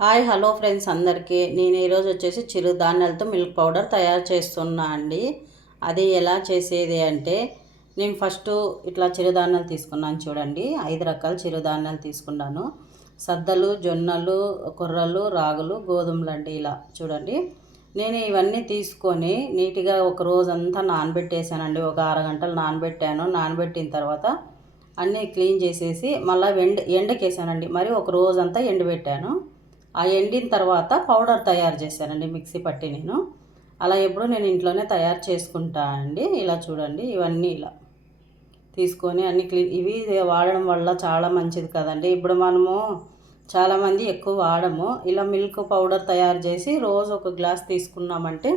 Hi hello friends అందరికీ. నేను ఈరోజు వచ్చేసి చిరుధాన్యాలతో మిల్క్ పౌడర్ తయారు చేస్తున్నా అండి. అది ఎలా చేసేది అంటే నేను ఫస్ట్ ఇట్లా చిరుధాన్యాలు తీసుకున్నాను చూడండి. ఐదు రకాల చిరుధాన్యాలు తీసుకున్నాను. సద్దలు జొన్నలు కుర్రలు రాగులు గోధుమలు అండి ఇలా చూడండి. నేను ఇవన్నీ తీసుకొని నీట్గా ఒక రోజంతా నానబెట్టేసానండి ఒక అరగంటలు నానబెట్టాను. నానబెట్టిన తర్వాత అన్నీ క్లీన్ చేసేసి మళ్ళీ ఎండ ఎండకేసానండి. మరి ఒక రోజంతా ఎండబెట్టాను. ఆ ఎండిన తర్వాత పౌడర్ తయారు చేశానండి మిక్సీ పట్టి నేను. అలా ఎప్పుడు నేను ఇంట్లోనే తయారు చేసుకుంటా అండి. ఇలా చూడండి ఇవన్నీ ఇలా తీసుకొని అన్ని క్లీన్ ఇవి వాడడం వల్ల చాలా మంచిది కదండి. ఇప్పుడు మనము చాలామంది ఎక్కువ వాడము. ఇలా మిల్క్ పౌడర్ తయారు చేసి రోజు ఒక గ్లాస్ తీసుకున్నామంటే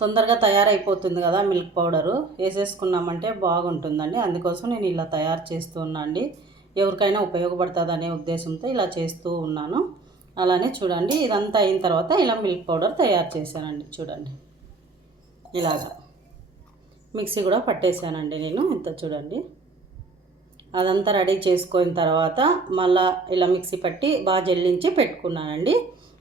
తొందరగా తయారైపోతుంది కదా మిల్క్ పౌడరు. వేసేసుకున్నామంటే బాగుంటుందండి. అందుకోసం నేను ఇలా తయారు చేస్తూ ఉన్నా అండి ఎవరికైనా ఉపయోగపడుతుంది అనే ఉద్దేశంతో ఇలా చేస్తూ ఉన్నాను. అలానే చూడండి ఇదంతా అయిన తర్వాత ఇలా మిల్క్ పౌడర్ తయారు చేశానండి చూడండి. ఇలాగా. మిక్సీ కూడా పట్టేశానండి నేను ఇంత చూడండి. అదంతా రెడీ చేసుకున్న తర్వాత మళ్ళా ఇలా మిక్సీ పట్టి బాగా జల్లించి పెట్టుకున్నానండి.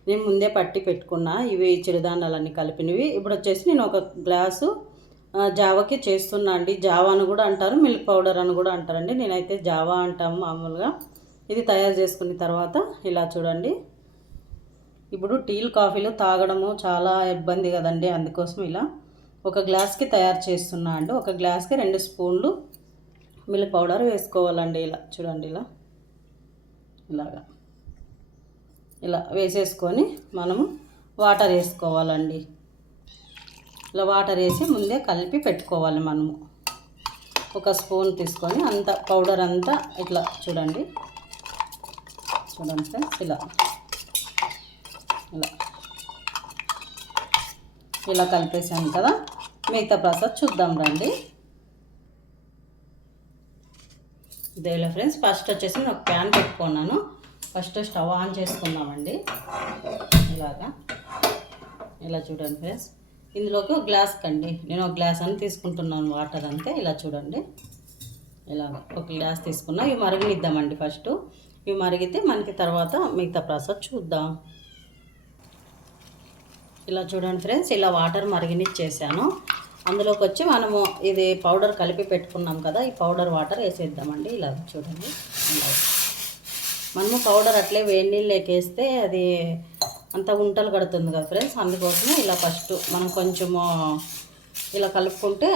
నేను ముందే పట్టి పెట్టుకున్నా ఇవి చిరుధాన్యాలన్నీ కలిపినవి. ఇప్పుడు వచ్చేసి నేను ఒక గ్లాసు జావాకి చేస్తున్నా అండి. జావా అని కూడా అంటారు మిల్క్ పౌడర్ అని కూడా అంటారండి. నేనైతే జావా అంటాము మామూలుగా. ఇది తయారు చేసుకున్న తర్వాత ఇలా చూడండి. ఇప్పుడు టీలు కాఫీలు తాగడము చాలా ఇబ్బంది కదండి. అందుకోసం ఇలా ఒక గ్లాస్కి తయారు చేస్తున్నా అండి. ఒక గ్లాస్కి రెండు స్పూన్లు మిల్క్ పౌడర్ వేసుకోవాలండి ఇలా. చూడండి ఇలా. ఇలాగా. ఇలా వేసేసుకొని మనము వాటర్ వేసుకోవాలండి. ఇలా వాటర్ వేసి ముందే కలిపి పెట్టుకోవాలి మనము. ఒక స్పూన్ తీసుకొని అంత పౌడర్ అంతా ఇట్లా చూడండి. చూడండి ఫ్రెండ్స్ ఇలా. ఇలా ఇలా కలిపేసాను కదా. మిగతా ప్రాసెస్ చూద్దాం రండి. దేవుల ఫ్రెండ్స్ ఫస్ట్ వచ్చేసి నేను ఒక ప్యాన్ పెట్టుకున్నాను. ఫస్ట్ స్టవ్ ఆన్ చేసుకున్నామండి ఇలాగా. ఇలా చూడండి ఫ్రెండ్స్. ఇందులోకి ఒక గ్లాస్ కండి. నేను ఒక గ్లాస్ అని తీసుకుంటున్నాను వాటర్ అంతే. ఇలా చూడండి. ఇలా ఒక గ్లాస్ తీసుకున్నా. ఇవి మరగనిద్దామండి ఫస్ట్. ఇవి మరిగితే మనకి తర్వాత మిగతా ప్రాసెస్ చూద్దాం. ఇలా చూడండి ఫ్రెండ్స్ ఇలా వాటర్ మరిగినిచ్చేసాను. అందులోకి వచ్చి మనము ఇది పౌడర్ కలిపి పెట్టుకున్నాం కదా ఈ పౌడర్ వాటర్ వేసేద్దామండి. ఇలా చూడండి. మనము పౌడర్ అట్లే వేడి నీళ్ళు వేస్తే అది అంత ఉంటలు కడుతుంది కదా ఫ్రెండ్స్ అందుకోసమే ఇలా ఫస్ట్ మనం కొంచెము ఇలా కలుపుకుంటే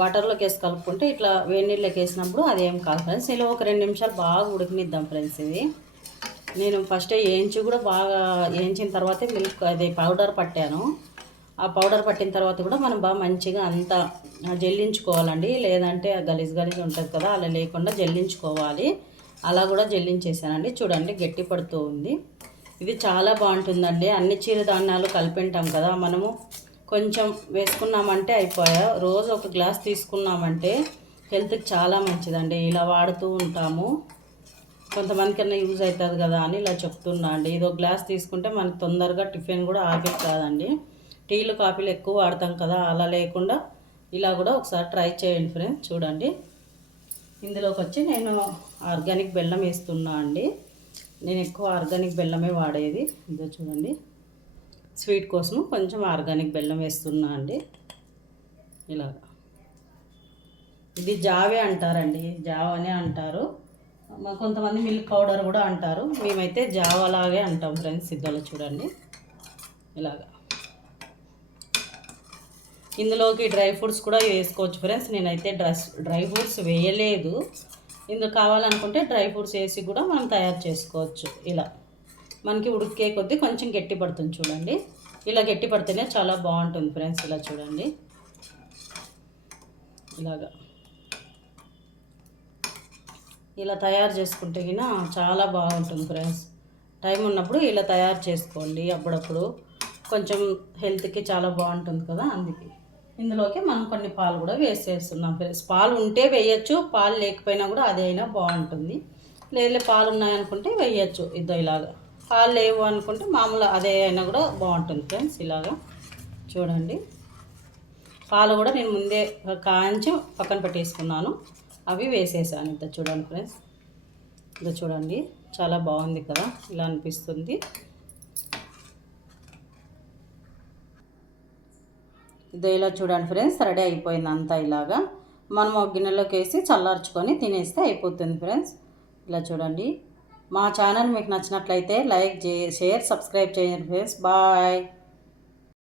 వాటర్లోకి వేసి కలుపుకుంటే ఇట్లా వేడి నీళ్ళకి వేసినప్పుడు అదేం కాదు ఫ్రెండ్స్. ఇలా ఒక రెండు నిమిషాలు బాగా ఉడికినిద్దాం ఫ్రెండ్స్ ఇది. నేను ఫస్ట్ వేయించి కూడా బాగా వేయించిన తర్వాతే మిల్క్ అది పౌడర్ పట్టాను. ఆ పౌడర్ పట్టిన తర్వాత కూడా మనం బాగా మంచిగా అంతా జల్లించుకోవాలండి. లేదంటే గలీజ్ గలీజ్ ఉంటుంది కదా అలా లేకుండా జల్లించుకోవాలి. అలా కూడా జల్లించేసానండి. చూడండి గట్టి పడుతూ ఉంది. ఇది చాలా బాగుంటుందండి. అన్ని చిరుధాన్యాలు కలిపింటాం కదా మనము కొంచెం వేసుకున్నామంటే అయిపోయా. రోజు ఒక గ్లాస్ తీసుకున్నామంటే హెల్త్కి చాలా మంచిదండి. ఇలా వాడుతూ ఉంటాము. కొంతమందికన్నా యూజ్ అవుతుంది కదా అని ఇలా చెప్తున్నా అండి. ఇది ఒక గ్లాస్ తీసుకుంటే మనకు తొందరగా టిఫిన్ కూడా ఆఫీస్ కాదండి. టీలు కాఫీలు ఎక్కువ వాడతాం కదా అలా లేకుండా ఇలా కూడా ఒకసారి ట్రై చేయండి ఫ్రెండ్స్ చూడండి. ఇందులోకి వచ్చి నేను ఆర్గానిక్ బెల్లం వేస్తున్నా అండి. నేను ఎక్కువ ఆర్గానిక్ బెల్లమే వాడేది. ఇదో చూడండి. స్వీట్ కోసం కొంచెం ఆర్గానిక్ బెల్లం వేస్తున్నా అండి. ఇలాగా. ఇది జావే అంటారండి. జావ అనే అంటారు. కొంతమంది మిల్క్ పౌడర్ కూడా అంటారు. మేమైతే జావా లాగే అంటాం ఫ్రెండ్స్ ఇద్దరు చూడండి. ఇలాగా. ఇందులోకి డ్రై ఫ్రూట్స్ కూడా వేసుకోవచ్చు ఫ్రెండ్స్. నేనైతే డ్రస్ డ్రై ఫ్రూట్స్ వేయలేదు. ఇందులో కావాలనుకుంటే డ్రై ఫ్రూట్స్ వేసి కూడా మనం తయారు చేసుకోవచ్చు. ఇలా. మనకి ఉడికే కొద్దీ కొంచెం గట్టి పడుతుంది చూడండి. ఇలా గట్టి పడితేనే చాలా బాగుంటుంది ఫ్రెండ్స్. ఇలా చూడండి. ఇలాగా. ఇలా తయారు చేసుకుంటే గిన చాలా బాగుంటుంది ఫ్రెండ్స్. టైం ఉన్నప్పుడు ఇలా తయారు చేసుకోండి అప్పుడప్పుడు. కొంచెం హెల్త్కి చాలా బాగుంటుంది కదా అందుకే. ఇందులోకి మనం కొన్ని పాలు కూడా వేసేస్తున్నాం ఫ్రెండ్స్. పాలు ఉంటే వేయచ్చు పాలు లేకపోయినా కూడా అదే అయినా బాగుంటుంది. లేదు పాలు ఉన్నాయనుకుంటే వేయచ్చు. ఇదో ఇలాగా. పాలు లేవు అనుకుంటే మామూలు అదే అయినా కూడా బాగుంటుంది ఫ్రెండ్స్ ఇలాగా. చూడండి. పాలు కూడా నేను ముందే కాంచి పక్కన పెట్టేసుకున్నాను. అవి వేసేసాను. ఇంత చూడండి ఫ్రెండ్స్. ఇంత చూడండి. చాలా బాగుంది కదా. ఇలా అనిపిస్తుంది. ఇదో ఇలా చూడండి ఫ్రెండ్స్. రెడీ అయిపోయింది అంతా ఇలాగా. మనం ఒక గిన్నెలోకి వేసి చల్లార్చుకొని తినేస్తే అయిపోతుంది ఫ్రెండ్స్. ఇలా చూడండి. మా ఛానల్ మీకు నచ్చినట్లయితే లైక్ చే షేర్ సబ్స్క్రైబ్ చేయండి ఫ్రెండ్స్. బాయ్.